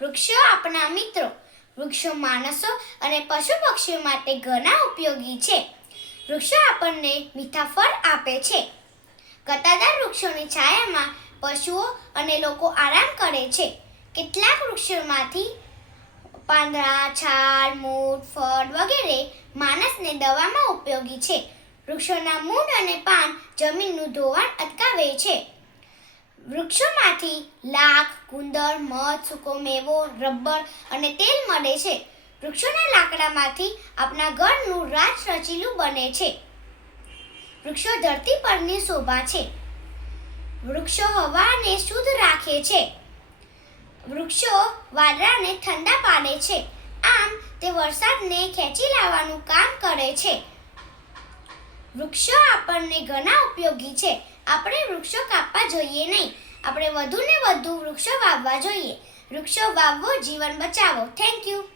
વૃક્ષો આપણા મિત્રો. વૃક્ષો માણસો અને પશુ પક્ષીઓ માટે ઘણા ઉપયોગી છે. વૃક્ષો આપણને મીઠા ફળ આપે છે. ઘટાદાર વૃક્ષોની છાયામાં પશુઓ અને લોકો આરામ કરે છે. કેટલાક વૃક્ષોમાંથી પાંદડા, છાલ, મૂળ, ફળ વગેરે માણસને દવામાં ઉપયોગી છે. વૃક્ષોના મૂળ અને પાન જમીનનું ધોવાણ અટકાવે છે. વૃક્ષોમાંથી લાખ, ગુંદર, મધ, સૂકો મેવો, રબર અને તેલ મળે છે. વૃક્ષોના લાકડામાંથી આપણા ઘરનું રાચરચીલું બને છે. વૃક્ષો ધરતી પરની શોભા છે. વૃક્ષો હવાને શુદ્ધ રાખે છે. વૃક્ષો વાદળાને ઠંડા પાડે છે. આમ તે વરસાદને ખેંચી લાવવાનું કામ કરે છે. વૃક્ષો આપણને ઘણા ઉપયોગી છે. આપણે વૃક્ષો કાપવા જોઈએ નહીં. આપણે વધુને વધુ વૃક્ષો વાવવા જોઈએ. વૃક્ષો વાવો, જીવન બચાવો. Thank you.